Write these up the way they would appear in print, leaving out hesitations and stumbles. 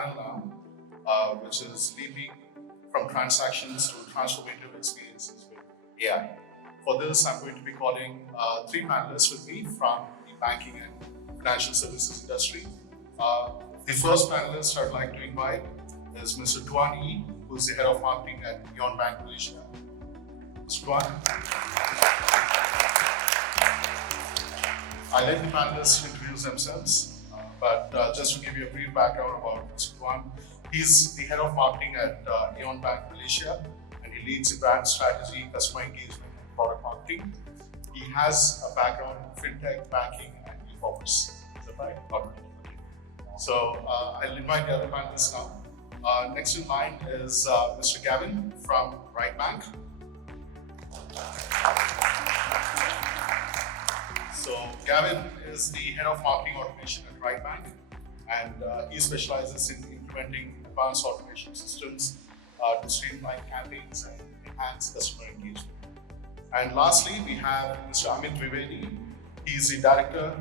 panel now, which is leaping from transactions to transformative experiences with AI. For this, I'm going to be calling three panelists with me from the banking and financial services industry. The first panelist I'd like to invite is Mr. Tuan, who's the head of marketing at AEON Bank, Malaysia. Mr. Tuan. I let the panelists introduce themselves, but just to give you a brief background about Mr. Tuan, he's the head of marketing at AEON Bank, Malaysia, and he leads the brand strategy, customer engagement, and product marketing. He has a background in fintech, banking, and e-commerce. Is that right? So I'll invite the other panelists now. Next in line is Mr. Gavin from RYT Bank. So Gavin is the head of marketing automation at RYT Bank, and he specializes in implementing advanced automation systems to streamline campaigns and enhance customer engagement. And lastly, we have Mr. Amit Dwivedi. He's the director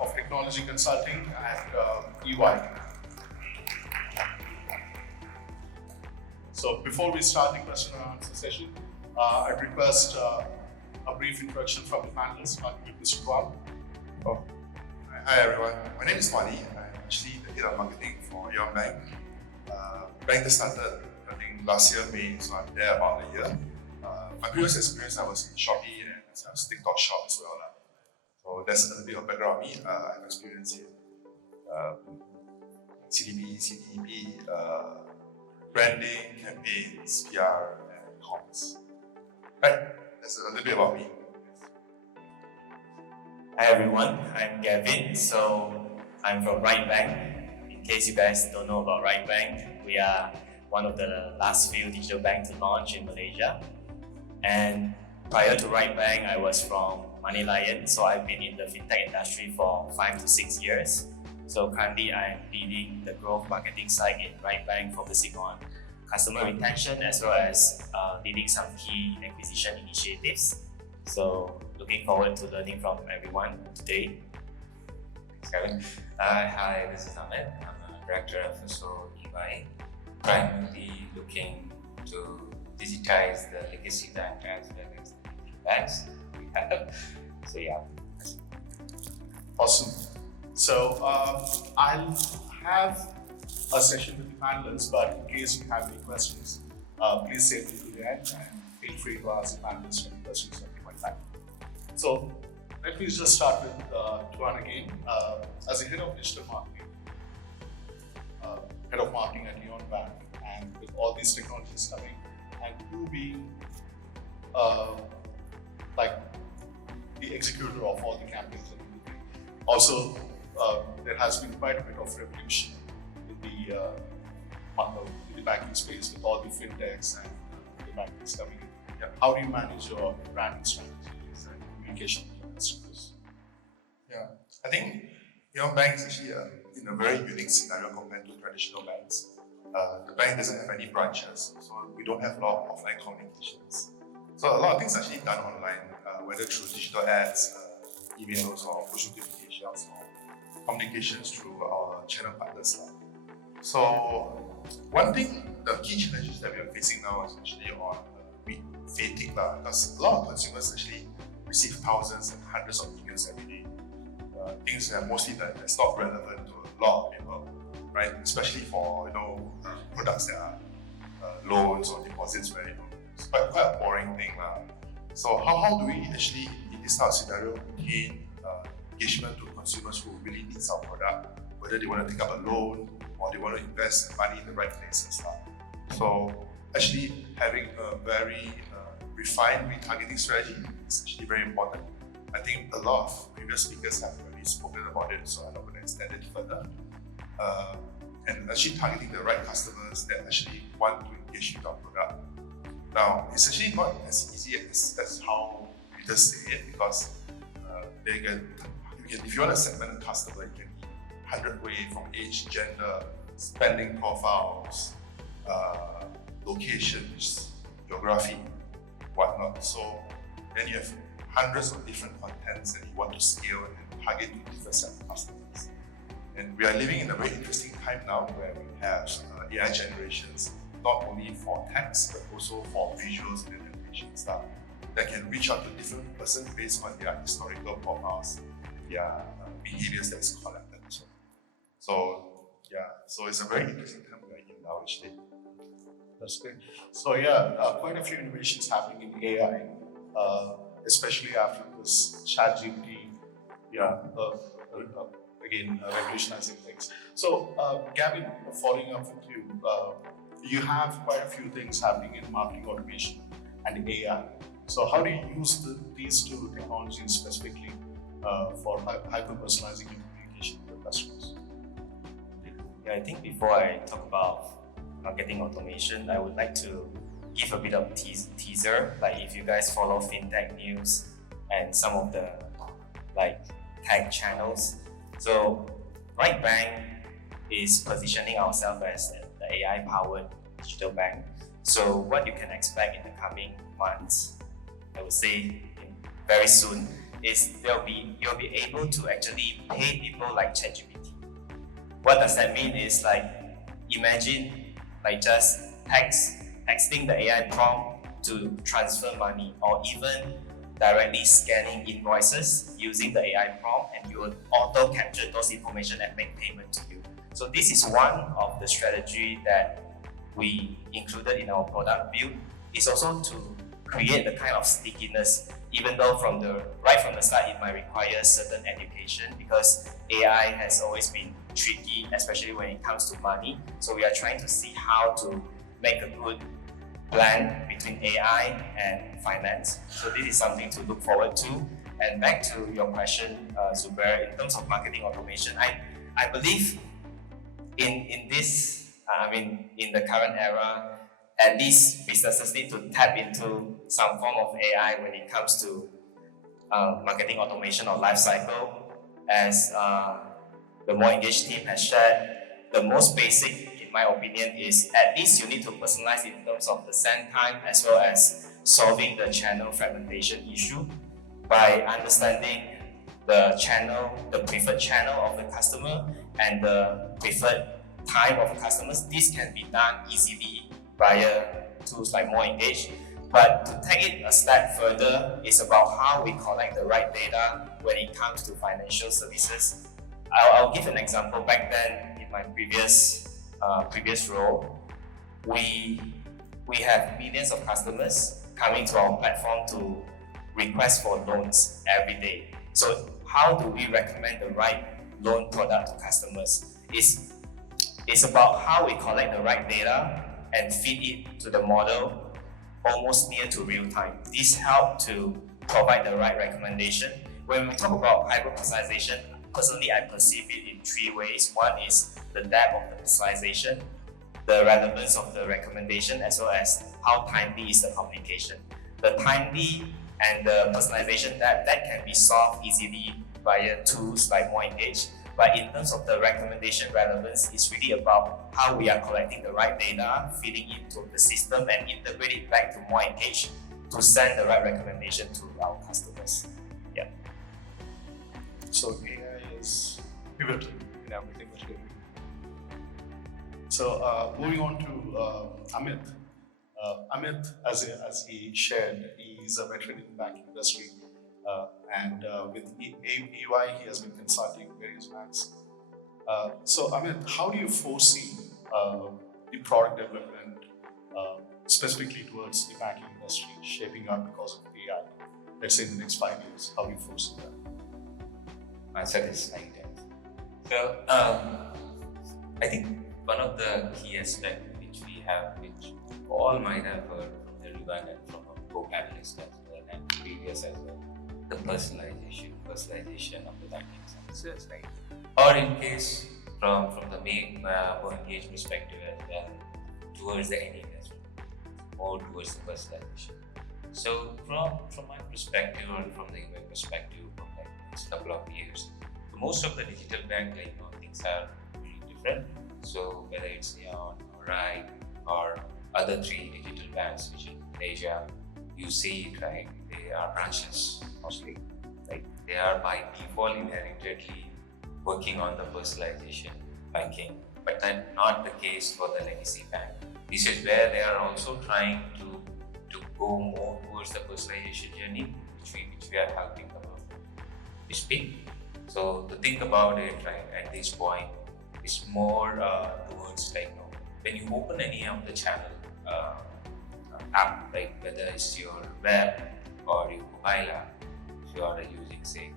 of technology consulting at EY. So before we start the question and answer session, I'd request a brief introduction from the panelists, starting with Mr. Tuan. Hi everyone, my name is Tuan. I'm actually the head of marketing for AEON Bank. Bank just started, I think last year May, so I'm there about a year. My previous experience, I was in Shopee and I was TikTok shop as well. So that's a little bit of background on me. I've experienced in CDP, CDP, branding, campaigns, PR, and comms. Right, that's a little bit about me. Hi everyone, I'm Gavin. So I'm from RYT Bank. In case you guys don't know about RYT Bank, we are one of the last few digital banks to launch in Malaysia. And prior to RYT Bank, I was from Malaysian, so I've been in the fintech industry for 5 to 6 years. So currently I'm leading the growth marketing side in RYT Bank, focusing on customer retention as well as leading some key acquisition initiatives. So looking forward to learning from everyone today. Kevin. Hi, this is Amit. I'm a director of FSO EY, primarily looking to digitize the legacy bank as well as the digital banks we have. So yeah. Awesome. So I'll have a session with the panelists, but in case you have any questions, please save them to the end and feel free to ask the panelists any questions that you might have. So let me just start with Tuan again. As a head of digital marketing, head of marketing at AEON Bank, and with all these technologies coming, and you being like the executor of all the campaigns that you do. Also, there has been quite a bit of revolution in the banking space with all the fintechs and the banks coming in. Yeah. How do you manage your branding strategies and communication with your customers? Yeah, I think AEON Bank is actually in a very unique scenario compared to traditional banks. The bank doesn't have any branches, so we don't have a lot of offline communications. So a lot of things are actually done online, whether through digital ads, emails, or push notifications, or communications through our channel partners. So one thing, the key challenges that we are facing now is actually on fatigue, because a lot of consumers actually receive thousands and hundreds of emails every day. Things that mostly that's not relevant to a lot of people, right? Especially for products that are loans or deposits, where it's quite a boring thing. So how do we actually, in this type of scenario, gain engagement to consumers who really need our product, whether they want to take up a loan or they want to invest money in the right places. So actually having a very refined retargeting strategy is actually very important. I think a lot of previous speakers have already spoken about it, so I'm not going to extend it further. And actually targeting the right customers that actually want to engage with our product. Now, it's actually not as easy as how you just say it, because if you want to segment a customer, you can 100 ways from age, gender, spending profiles, locations, geography, whatnot. So then you have hundreds of different contents that you want to scale and target to different set of customers. And we are living in a very interesting time now where we have AI generations, not only for text, but also for visuals and animation stuff that can reach out to different persons based on their historical profiles, their behaviors that's collected. So it's a very interesting time we are in now actually. That's great. So yeah, quite a few innovations happening in AI, especially after this ChatGPT. Again, revolutionizing things. So Gavin, following up with you, you have quite a few things happening in marketing automation and AI. So how do you use these two technologies specifically for hyper-personalizing your communication with your customers? Yeah, I think before I talk about marketing automation, I would like to give a bit of teaser. Like if you guys follow fintech news and some of the tech channels, so RYT Bank is positioning ourselves as the AI-powered digital bank. So what you can expect in the coming months, I would say very soon, is you'll be able to actually pay people like ChatGPT. What does that mean is imagine just texting the AI prompt to transfer money, or even directly scanning invoices using the AI prompt, and you will auto capture those information and make payment to you. So this is one of the strategy that we included in our product build. It's also to create the kind of stickiness, even though right from the start it might require certain education, because AI has always been tricky, especially when it comes to money. So we are trying to see how to make a good blend between AI and finance. So this is something to look forward to. And back to your question, Zubair, in terms of marketing automation, I believe in the current era, at least businesses need to tap into some form of AI when it comes to marketing automation or life cycle. As the More Engaged team has shared, the most basic, in my opinion, is at least you need to personalize in terms of the send time as well as solving the channel fragmentation issue by understanding the preferred channel of the customer and the preferred time of customers. This can be done easily via tools like More Engaged. But to take it a step further, it's about how we collect the right data when it comes to financial services. I'll give an example. Back then, in my previous role, we have millions of customers coming to our platform to request for loans every day. So how do we recommend the right loan product to customers? It's about how we collect the right data and feed it to the model almost near to real time. This helps to provide the right recommendation. When we talk about hyper-personalization, personally I perceive it in three ways. One is the depth of the personalization, the relevance of the recommendation, as well as how timely is the communication. The timely and the personalization that can be solved easily via tools like More Engaged. But in terms of the recommendation relevance, it's really about how we are collecting the right data, feeding it to the system, and integrate it back to More Engaged to send the right recommendation to our customers. Yeah. So AI is pivotal in everything that we're doing. So moving on to Amit. Amit, as he shared, he is a veteran in the banking industry. And with EY, he has been consulting various banks. So Amit, how do you foresee the product development, specifically towards the banking industry, shaping up because of AI? Let's say in the next 5 years, how do you foresee that? Answer is like that. So I think one of the key aspects which all might have heard from everyone and from our co-panelists as well and previous as well, the personalization of the banking services, right? Or in case from the main More Engaged perspective as well, towards the end industry, more towards the personalization. So from my perspective or from the UI perspective, from next couple of years, most of the digital bank things are really different. So whether it's AEON or RYT or other three digital banks which in Malaysia, you see it, right? They are branches mostly. Like they are by default inherently working on the personalization banking, but that's not the case for the legacy bank. This is where they are also trying to go more towards the personalization journey, which we are helping them to speak. So to think about it, right, at this point, it's more towards like, when you open any of the channel app, like whether it's your web or your mobile app, if you are using say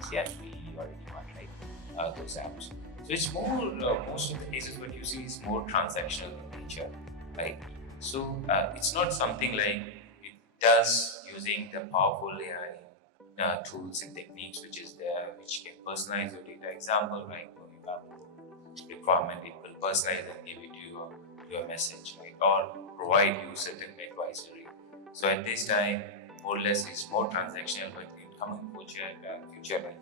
CFP or anyone like those apps. So it's more, most of the cases what you see is more transactional in nature, right? So it's not something like it does using the powerful AI tools and techniques which is there, which can personalize your data. Example, right? When you have a requirement, it will personalize and give it to your message, right? Or provide you certain advisory. So at this time, more or less, it's more transactional, but in coming future, like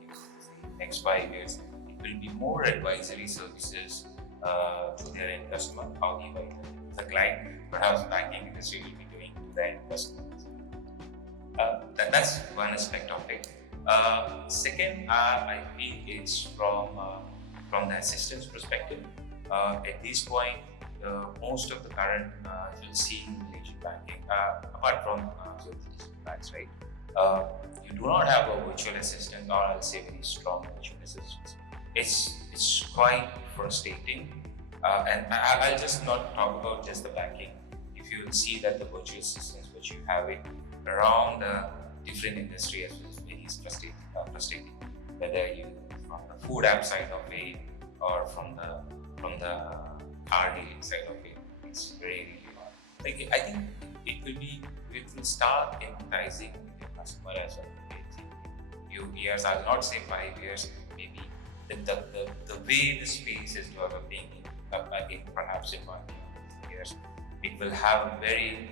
next 5 years, it will be more advisory services to their end customer. How the client, perhaps banking industry will be doing to the end customer. That's one aspect of it. Second, I feel it's from the assistance perspective. At this point, most of the current you'll see in Malaysian banking, apart from banks, right? You do not have a virtual assistant, or I'll say very strong virtual assistants. It's quite frustrating, and I'll just not talk about just the banking. If you see that the virtual assistants which you have it around different industry as well, it is frustrating. Whether you from the food app side of it or from the car dealing side of it, it's very hard. Like, I think it will start empathizing with your customer as well. Few years, I'll not say 5 years, maybe the way the space is developing, perhaps in 1 years, it will have very,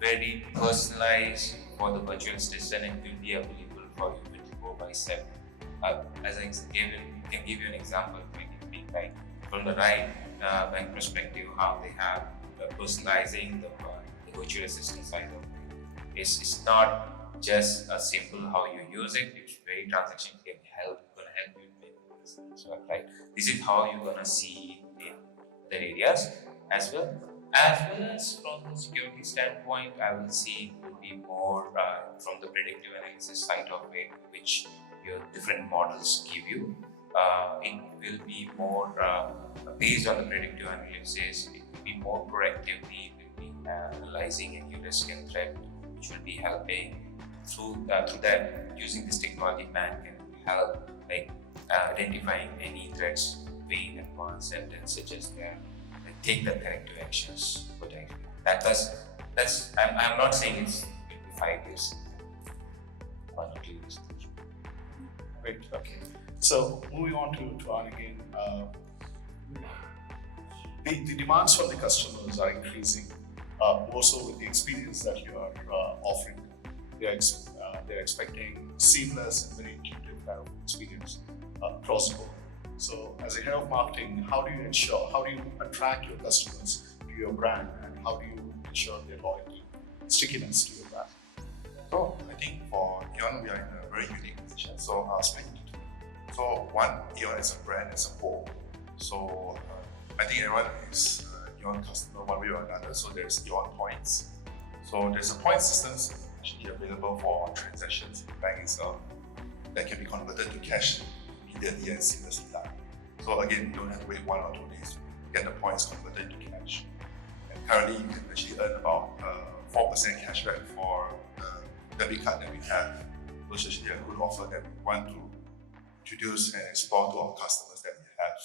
very personalized for the virtual assistant, and will be available for you 24/7. As I can give you an example, right? From the RYT Bank perspective, how they have personalizing the virtual assistant side of it. It's not just a simple how you use it. It's very transaction can gonna help you make this work, right? This is how you're gonna see in the areas as well. As well as from the security standpoint, I will see it would be more from the predictive analysis side of it, which your different models give you. It will be more based on the predictive analysis. It will be more proactively. It will be analyzing any risk and threat, which will be helping through that. Using this technology, man can help like identifying any threats way in advance and then suggest them. Take the corrective actions. I'm not saying it's 5 years, 1 or 2 years. Great. Okay. So moving on to Tuan again, the demands from the customers are increasing, more so with the experience that you are offering. They're expecting seamless and very intuitive kind of experience across the board. So as a head of marketing, how do you attract your customers to your brand, and how do you ensure their loyalty, stickiness to your brand? So I think for AEON, we are in a very unique position. So I'll split into two. So one, AEON as a brand as a whole. So I think everyone is AEON customer one way or another. So there's AEON points. So there's a point system actually available for transactions in the bank itself that can be converted to cash immediately and seamlessly done. So again, you don't have to wait 1 or 2 days to get the points converted into cash. And currently, you can actually earn about 4% cashback for the debit card that we have, which is actually a good offer that we want to introduce and explore to our customers that we have.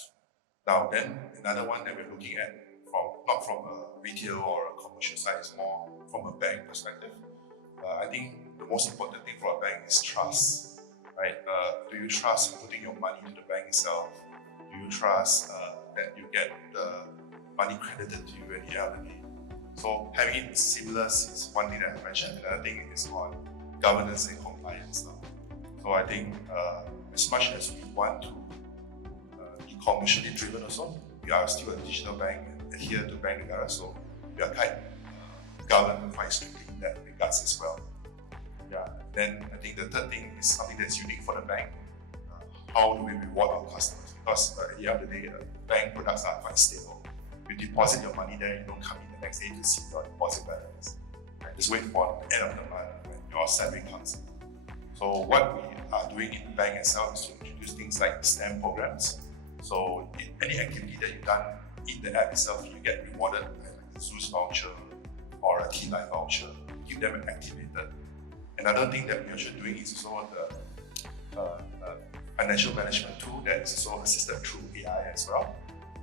Now then, another one that we're looking at, not from a retail or a commercial side, is more from a bank perspective. I think the most important thing for a bank is trust, right? Do you trust putting your money into the bank itself? Do you trust that you get the money credited to you at the end of the day? So having it seamless is one thing that I mentioned. Another thing is on governance and compliance now. So I think as much as we want to be commercially driven also, we are still a digital bank and adhere to bank regard, so we are quite governed quite strictly in that regards as well. Yeah. Then I think the third thing is something that's unique for the bank. how do we reward our customers? Because at the end of the day, bank products are quite stable. You deposit your money there, you don't come in the next day to see your deposit balance. Right? Just wait for the end of the month when your salary comes in. So what we are doing in the bank itself is to introduce things like stamp programs. So in any activity that you've done in the app itself, you get rewarded like a Zeus voucher or a T-Life voucher. Keep them activated. Another thing that we're also doing is also the financial management tool that is also assisted through AI as well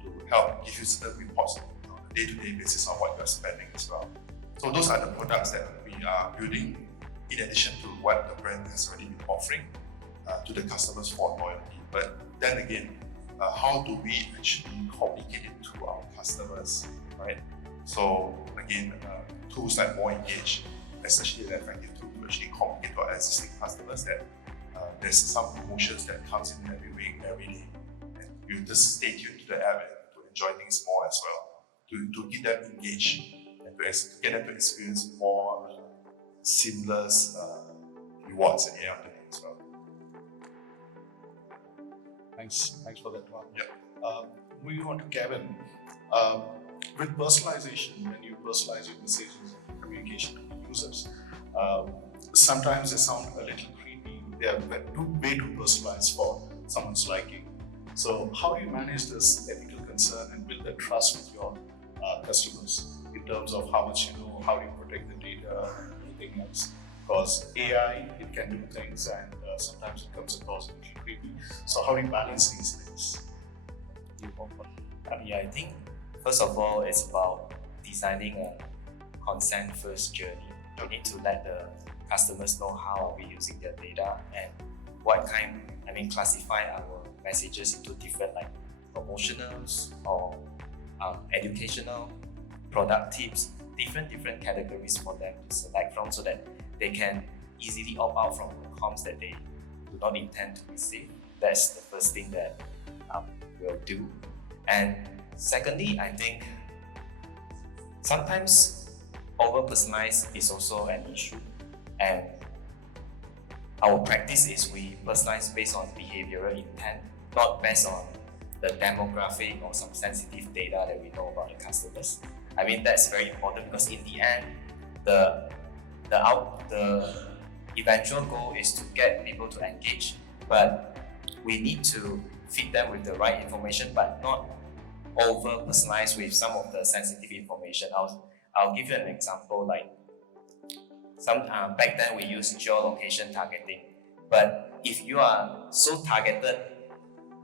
to help give you certain reports on a day-to-day basis on what you're spending as well. So those are the products that we are building in addition to what the brand has already been offering to the customers for loyalty. But then again, how do we actually communicate it to our customers, right? So again, tools like More Engage, essentially an effective tool to actually communicate to our existing customers that there's some promotions that comes in every week, every day. And you just stay tuned to the app and to enjoy things more as well, to get them engaged and to get them to experience more seamless rewards at the end of the day as well. Thanks for that one. Yeah. Moving on to Gavin. With personalization, when you personalize your messages and communication to the users, sometimes they sound a little creepy. They are way too personalized for someone's liking. So how do you manage this ethical concern and build that trust with your customers in terms of how much you know, how do you protect the data, and everything else? Because AI, it can do things and sometimes it comes across a little creepy. So how do you balance these things? Yeah, I think first of all, it's about designing a consent-first journey. We need to let the customers know how are we using their data and what kind, classify our messages into different like promotionals or educational, product tips, different categories for them to select from so that they can easily opt out from the comms that they do not intend to receive. That's the first thing that we'll do. And secondly, I think sometimes over-personalized is also an issue. And our practice is we personalize based on behavioral intent, not based on the demographic or some sensitive data that we know about the customers. That's very important because in the end, the eventual goal is to get people to engage, but we need to feed them with the right information, but not over-personalized with some of the sensitive information. I'll give you an example. Like back then we used geolocation targeting, but if you are so targeted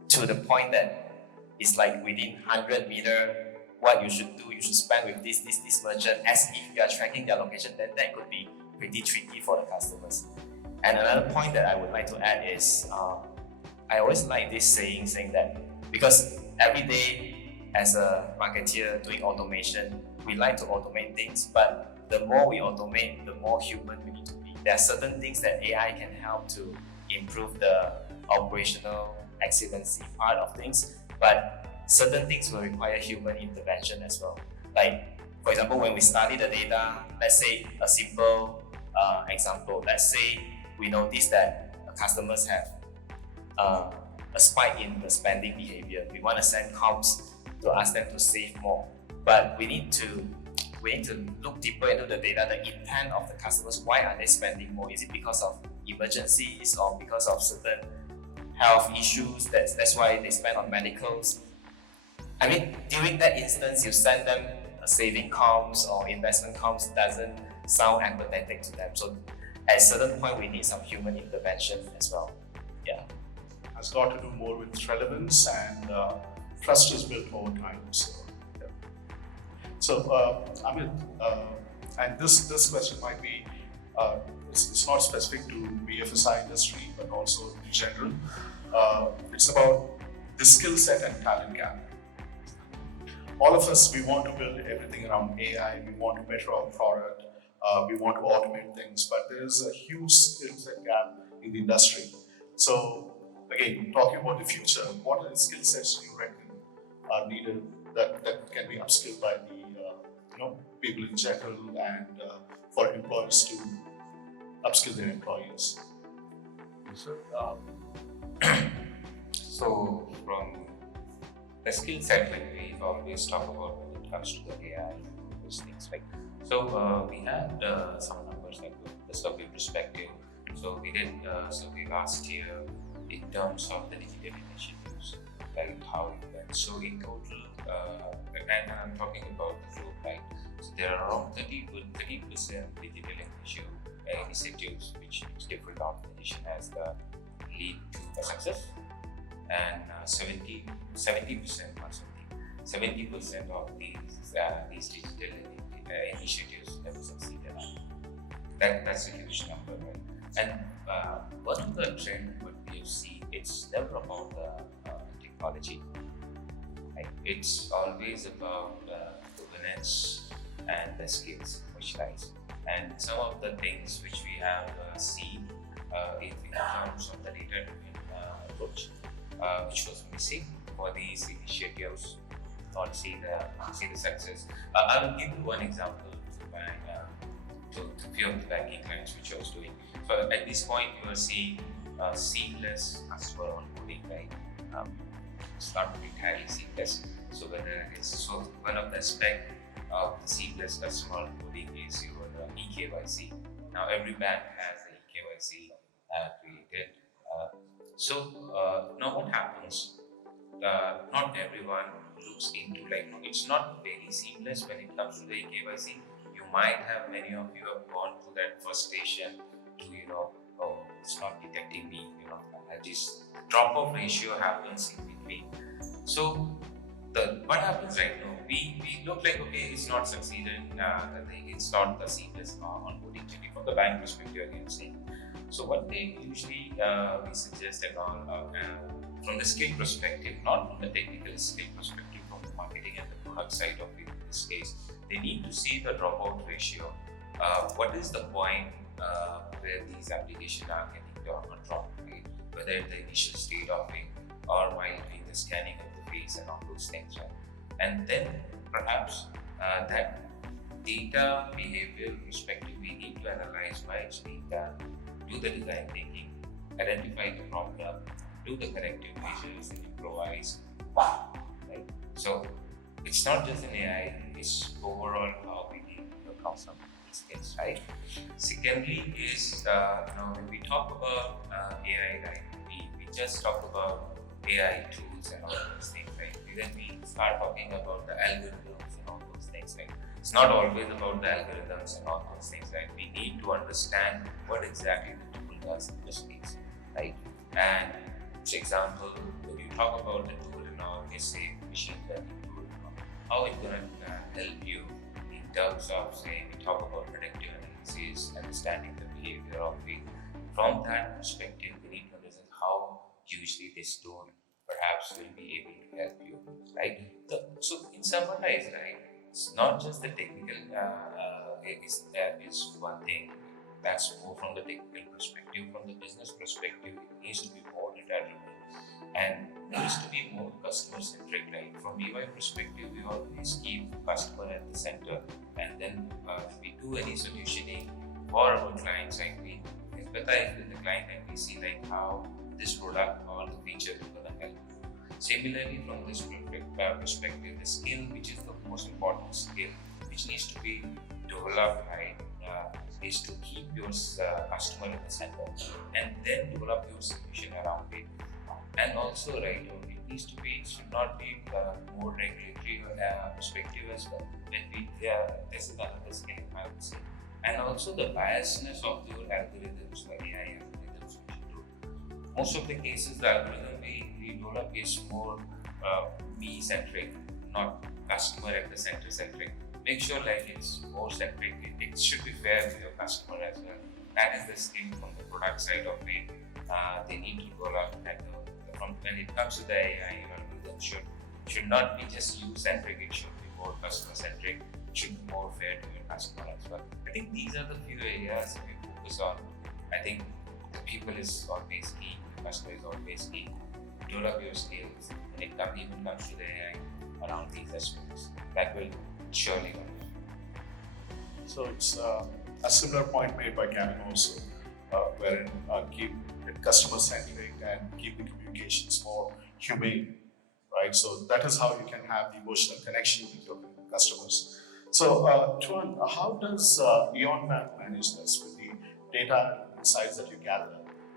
to the point that it's like within 100 meter, what you should do, you should spend with this merchant as if you are tracking their location, then that could be pretty tricky for the customers. And another point that I would like to add is, I always like this saying that because every day as a marketeer doing automation, we like to automate things, but the more we automate, the more human we need to be. There are certain things that AI can help to improve the operational excellency part of things, but certain things will require human intervention as well. Like, for example, when we study the data, let's say a simple example, let's say we notice that customers have a spike in the spending behavior. We want to send comms to ask them to save more, but we need to look deeper into the data, the intent of the customers. Why are they spending more? Is it because of emergencies or because of certain health issues? That's why they spend on medicals. During that instance, you send them a saving comms or investment comms doesn't sound empathetic to them. So at a certain point, we need some human intervention as well. Yeah. Has got to do more with relevance and trust is built over time. So Amit, and this question might be, it's not specific to BFSI industry, but also in general. It's about the skill set and talent gap. All of us, we want to build everything around AI, we want to better our product, we want to automate things, but there is a huge skill set gap in the industry. So again, talking about the future, what are the skill sets you reckon are needed that can be upskilled by the people in general and for employers to upskill their employees? So So from the skill set, like we always talk about when it comes to the AI, those things, right? So we had some numbers like the survey perspective. So we did a survey last year in terms of the digital initiatives, like how it went. So in total, and I'm talking about the globe, right? So there are around 30% digital initiatives which different organization has the lead to a success, and 70% of these digital initiatives never succeeded. That's a huge number, right? And one of the trend what we have seen, it's never about the technology. Right? It's always about governance and the skills which lies. And some of the things which we have seen in terms of the data-driven approach, which was missing for these initiatives, not see the success. I will give you one example to few of the banking clients which I was doing. So at this point, you are seeing seamless customer onboarding, right? It's not entirely seamless. So whether it's one of the aspect of the seamless customer onboarding is your eKYC. Now every bank has the eKYC created. Now what happens? Not everyone looks into it's not very seamless when it comes to the KYC. You might have many of you have gone through that first station to oh, it's not detecting me, this drop-off ratio happens in between. So what happens right now, we look like okay, it's not succeeded, it's not the seamless onboarding journey from the bank perspective again saying. So what they usually we suggest from the skill perspective, not from the technical skill perspective, from the marketing and the product side of it in this case, they need to see the dropout ratio. What is the point where these applications are getting dropped, right? Whether in the initial state of it or while doing the scanning of the face and all those things, right? And then perhaps that data behavior perspective we need to analyze why it's being done, do the design thinking, identify the problem, do the corrective measures and improvise, right? So it's not just an AI, it's overall how we need to account some of these things, right? Secondly is, when we talk about AI, right, we just talk about AI tools and all those things, right? Then we start talking about the algorithms and all those things, right? It's not always about the algorithms and all those things, right? We need to understand what exactly the tool does in this case, right? And for example, when you talk about the tool and all, let's say machine learning tool, how it's going to help you in terms of, say, we talk about predictive analysis, understanding the behavior of it. From that perspective, we need to understand how usually this tool perhaps will be able to help you, right? So in summarize, right, it's not just the technical is one thing. That's more from the technical perspective. From the business perspective, it needs to be more data-driven and needs to be more customer-centric, right? From EY perspective, we always keep customer at the center, and then if we do any solutioning for our clients, like we empathize with the client and we see like how this product or the feature is going to help. Similarly, from this perspective, the skill, which is the most important skill, which needs to be developed, right, is to keep your customer at the center and then develop your solution around it. And also, right, it should not be more regulatory perspective as well. When this is another skill, I would say. And also the biasness of your algorithms, like AI algorithms, we should do. Most of the cases, the algorithm we develop is more me-centric, not customer at the center centric. Make sure like it's more centric. It should be fair to your customer as well. That is the skill from the product side of it. They need to develop that. When it comes to the AI, algorithm should not be just you-centric. It should be more customer-centric. It should be more fair to your customer as well. I think these are the few areas we focus on. I think the people is always key. The customer is always key. Develop your skills when it even comes to the AI around these aspects. That will surely help. So it's a similar point made by Gavin also, wherein keep it customer centric and keep the communications more humane, right? So that is how you can have the emotional connection with your customers. So, Tuan, how does AEON Bank manage this with the data and insights that you gather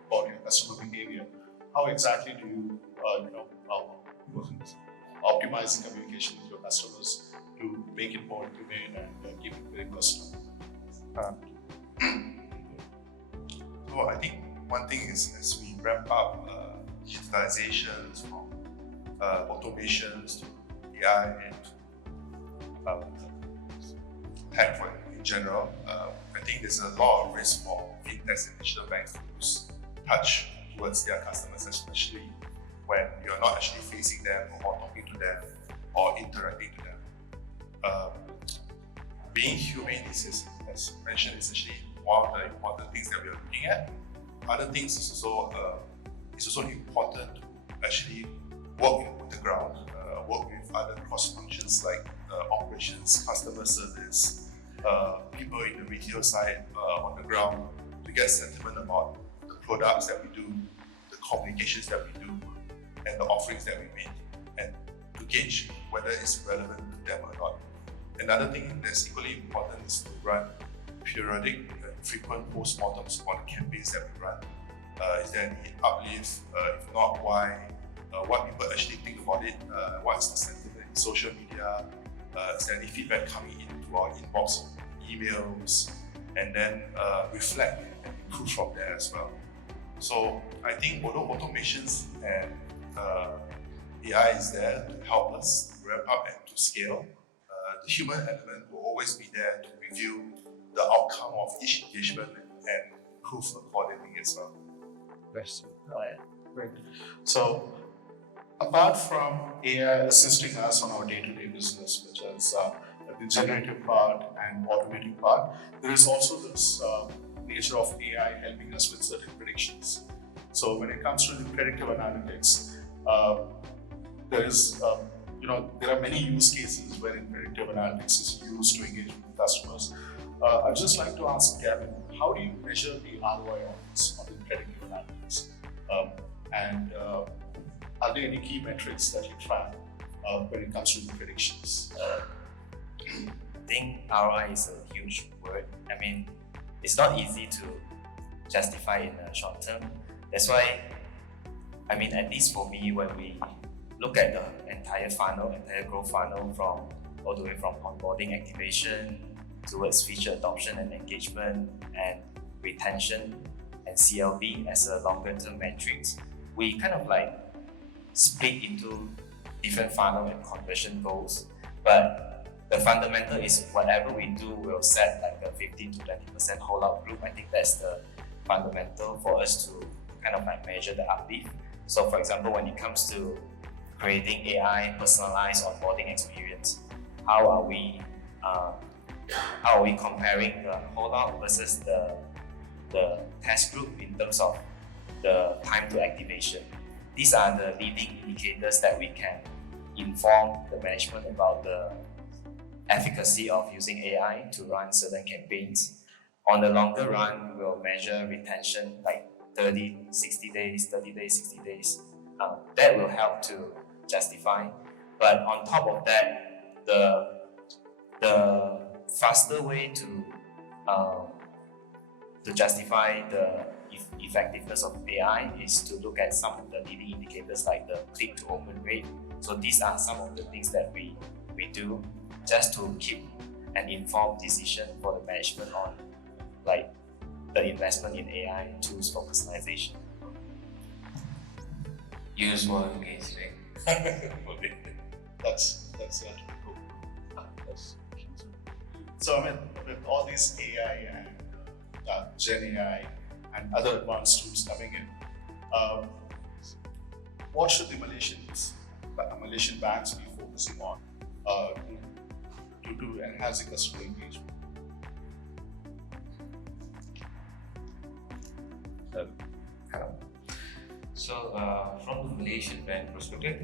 about your customer behavior? How exactly do you, optimize the communication with your customers to make it more humane and keep it very personal? So I think one thing is as we ramp up digitalizations from automations to AI and tech in general, I think there's a lot of risk for fintechs and digital banks to lose touch towards their customers, especially when you're not actually facing them or talking to them or interacting to them. Being humane is, as mentioned, is actually one of the important things that we are looking at. Other things is also important to actually work on the ground, work with other cross functions like operations, customer service, people in the retail side on the ground to get sentiment about the products that we do, the communications that we do, and the offerings that we make, and to gauge whether it's relevant to them or not. Another thing that's equally important is to run periodic and frequent postmortems on the campaigns that we run. Is there any uplift? If not, why? What people actually think about it? What's the sentiment in social media? Is there any feedback coming into our inbox, emails, and then reflect and improve from there as well. So I think although automations and AI is there to help us ramp up and to scale, the human element will always be there to review the outcome of each engagement and improve accordingly as well. Great. So, apart from AI assisting us on our day-to-day business, which is the generative part and automating part, there is also this nature of AI helping us with certain predictions. So, when it comes to the predictive analytics, there are many use cases wherein predictive analytics is used to engage with customers. I'd just like to ask Gavin, how do you measure the ROI on the predictive analytics? And are there any key metrics that you track when it comes to the predictions? I think ROI is a huge word. I mean, it's not easy to justify in the short term. That's why, I mean, at least for me, when we look at the entire growth funnel all the way from onboarding activation towards feature adoption and engagement and retention and CLV as a longer term metrics, we kind of like split into different funnel and conversion goals. But the fundamental is whatever we do will set like a 15 to 20% holdout group. I think that's the fundamental for us to kind of like measure the uplift. So for example, when it comes to creating AI personalized onboarding experience, how are we comparing the holdout versus the test group in terms of the time to activation? These are the leading indicators that we can inform the management about the efficacy of using AI to run certain campaigns. On the longer run, we will measure retention like 30, 60 days, 30 days, 60 days. That will help to justify. But on top of that, the faster way to justify the effectiveness of AI is to look at some of the leading indicators like the click to open rate. So these are some of the things that we do just to keep an informed decision for the management on like the investment in AI tools for personalization. Use more engagement. That's cool. So I mean, with all these AI and Gen AI and other advanced tools coming in, what should the Malaysian banks be focusing on to enhance the customer engagement? So from the Malaysian bank perspective, I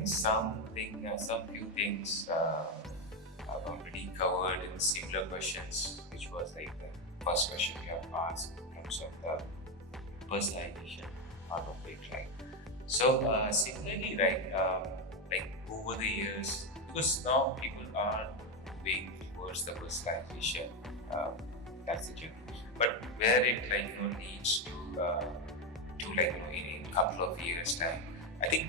think some few things I've already covered in similar questions, which was like the first question you have asked in terms of the personalization part of it, right? So similarly, right, like over the years, because now people are moving towards the personalization, uh, that's the journey. But where it like leads to like in a couple of years time, I think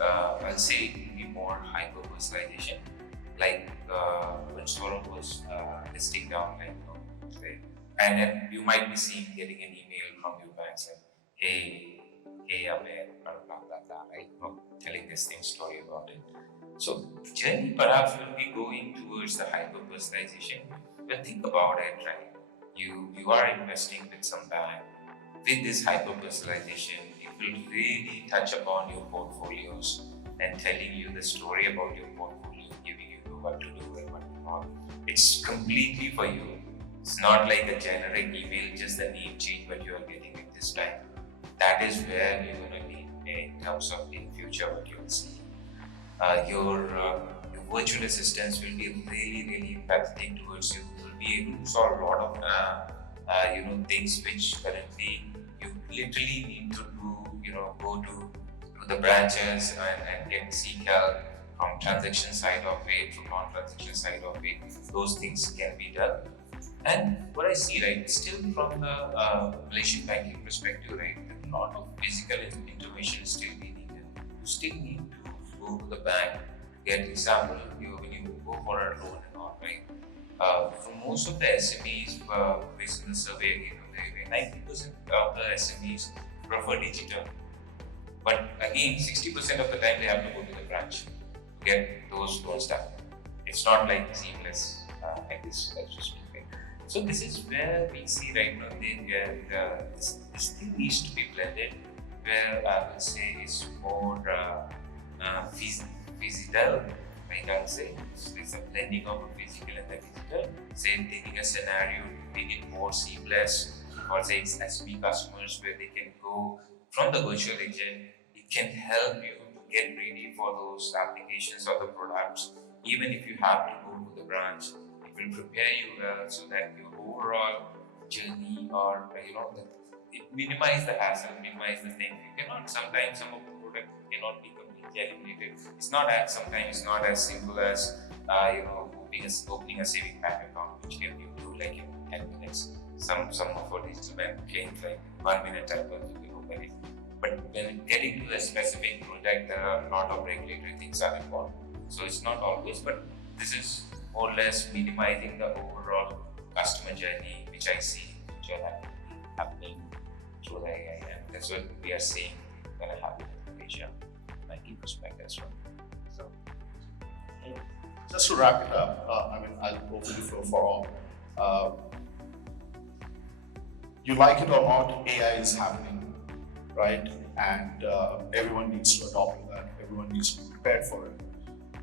I'll say it will be more hyper personalization. Like when Sorum was listing down, like say, and then you might be seeing getting an email from your bank saying, hey, Amit, blah blah blah blah, right? Telling this thing story about it. So the journey perhaps will be going towards the hyper personalization. But think about it, right? You are investing with some bank with this hyper personalization. It will really touch upon your portfolios and telling you the story about your portfolio, giving you what to do and what not. It's completely for you. It's not like a generic email, just the name change what you are getting at this time. That is where you're going to be in terms of in future what you'll see. Your virtual assistants will be really empathetic towards you. Will be able to solve a lot of things which currently you literally need to do. Go to the branches and get seek help from transaction side of it, from non-transaction side of it. Those things can be done. And what I see, right, still from the Malaysian banking perspective, right, a lot of physical intervention is still be needed. You still need to go to the bank to get example. When you go for a loan and all, right. For most of the SMEs, based on the survey, 90% of the SMEs prefer digital. But again, 60% of the time they have to go to the branch to get those loans done. It's not like seamless like this, let's just speak. So this is where we see right now this thing needs to be blended, where I would say is more physical, like I'll say. It's a blending of a physical and the digital. Say taking a scenario to make it more seamless, or say it's SME customers where they can go from the virtual agent. It can help you to get ready for those applications or the products, even if you have to go to the branch. It will prepare you well so that your overall journey or it minimize the hassle, minimize the thing. You cannot sometimes some of the product cannot be completely eliminated. It's not as sometimes it's not as simple as opening a saving bank account, which can you do like in 10 minutes. Some of our digital bank claims like 1 minute I will open it. But when getting to a specific product, there are a lot of regulatory things are involved. So it's not always, but this is more or less minimizing the overall customer journey, which I see future happening through the AI, and that's what we are seeing going to happen in Malaysia, 90% as well. So, just to wrap it up, I'll open the floor for all. You like it or not, AI is happening, right? And everyone needs to adopt that. Everyone needs to be prepared for it.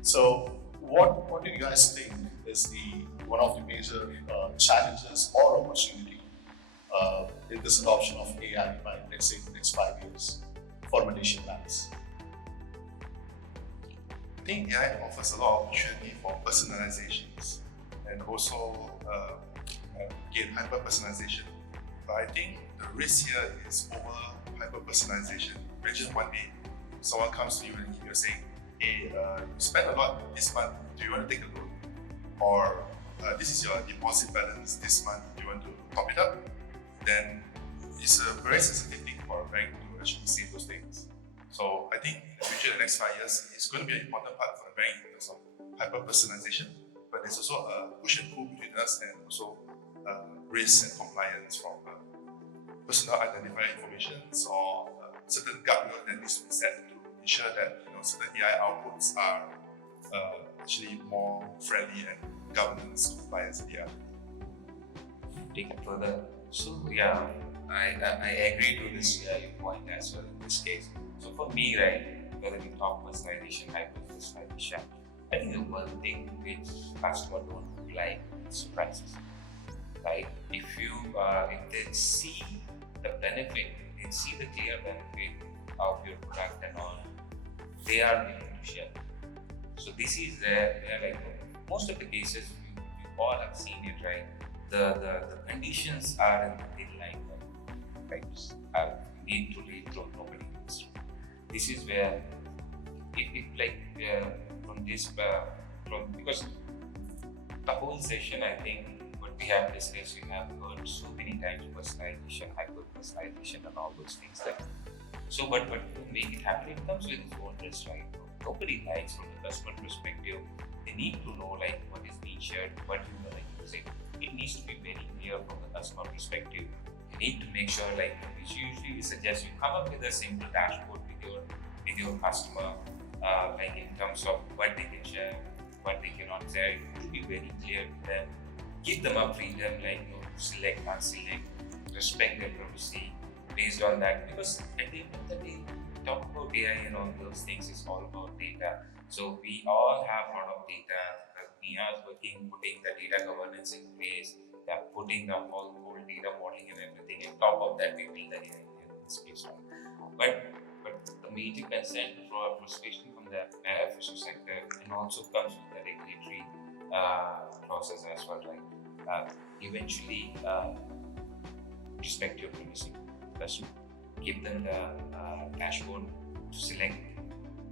So, what do you guys think is one of the major challenges or opportunity in this adoption of AI by, let's say, the next 5 years for Malaysian banks? I think AI offers a lot of opportunity for personalizations and also again hyper personalization. But I think the risk here is over hyper personalization. Imagine one day someone comes to you and you're saying, hey, you spent a lot this month, do you want to take a loan? Or this is your deposit balance this month, do you want to top it up? Then it's a very sensitive thing for a bank to actually say those things. So I think in the future, the next 5 years, it's going to be an important part for the bank in terms of hyper personalization. But there's also a push and pull between us and also risk and compliance from personal identifier information or certain guardrails that needs to be set to ensure that certain AI outputs are actually more friendly and governance compliance. take it further. So yeah, I agree to this your point as well in this case. So for me, right, whether we talk personalization, hyper personalization, I think the one thing which customer don't like is surprises. Like if they see the benefit, they see the clear benefit of your product and all, they are willing to share. So this is where like most of the cases you all have seen it, right? The conditions are in the line, right? Need to lead through nobody needs to. this is where it like from this from because the whole session, I think what we have discussed, we have heard so many times personalization, hyper personalization, and all those things. Like so, but to make it happen, it comes with its own risk, right? Nobody likes from the customer perspective. They need to know like what is being shared, what you're gonna use it. It needs to be very clear from the customer perspective. You need to make sure like which usually we suggest you come up with a simple dashboard with your customer, like in terms of what they can share, what they cannot share. It should be very clear to them. Give them a freedom, like select, unselect, respect their privacy based on that. Because at the end of the day, talk about AI and all those things is all about data. So we all have a lot of data. We are working, putting the data governance in place. They are putting the whole data modeling and everything. And top of that, we build the AI in this space. But the major concern especially from the FSO sector, and also comes with the regulatory process as well, right? Eventually, respect your privacy. Plus, give them the dashboard to select.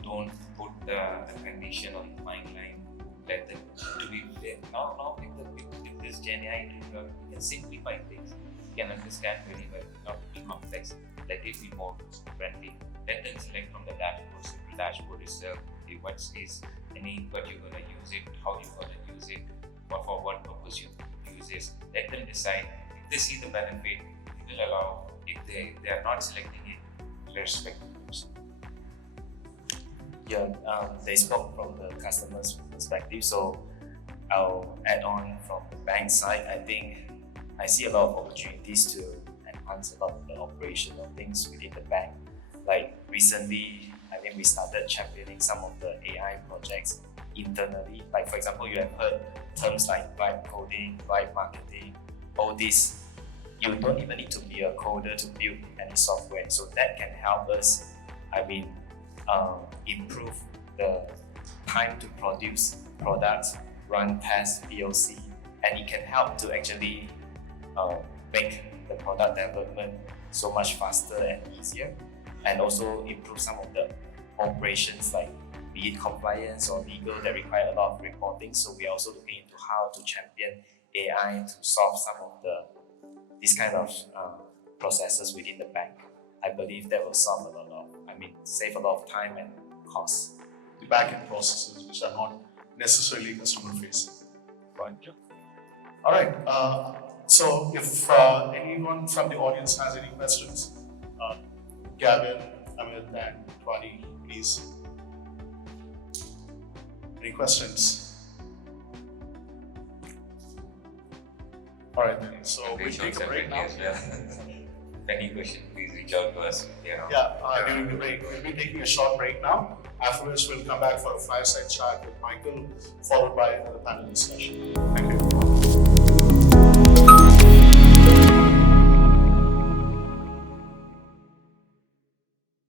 Don't put the condition on the fine line. Let them to be there. Now with this Gen AI, you can simplify things. You can understand very well, not be complex. Let it be more friendly. Let them select from the dashboard. Simple dashboard itself. What is any, what you're gonna use it, how you're gonna use it, or for what purpose you use this. Let them decide. If they see the benefit, it will allow. If they are not selecting it, respect them. Yeah, they spoke from the customer's perspective, so I'll add on from the bank side. I think I see a lot of opportunities to enhance a lot of the operational things within the bank. Like recently, I think we started championing some of the AI projects internally. Like for example, you have heard terms like vibe coding, vibe marketing, all this. You don't even need to be a coder to build any software. So that can help us, improve the time to produce products, run tests, POC, and it can help to actually make the product development so much faster and easier, and also improve some of the operations like be it compliance or legal that require a lot of reporting. So we are also looking into how to champion AI to solve some of these kind of processes within the bank. I believe that will solve a lot of, save a lot of time and costs. The back-end processes which are not necessarily customer facing. Right. All right. So if anyone from the audience has any questions, Gavin, Amit, and Tuan, please. Any questions? All right. So we'll take a break now. Any question, please reach out to us. During the break, we'll be taking a short break now. Afterwards, we'll come back for a fireside chat with Michael, followed by another panel discussion. Thank you.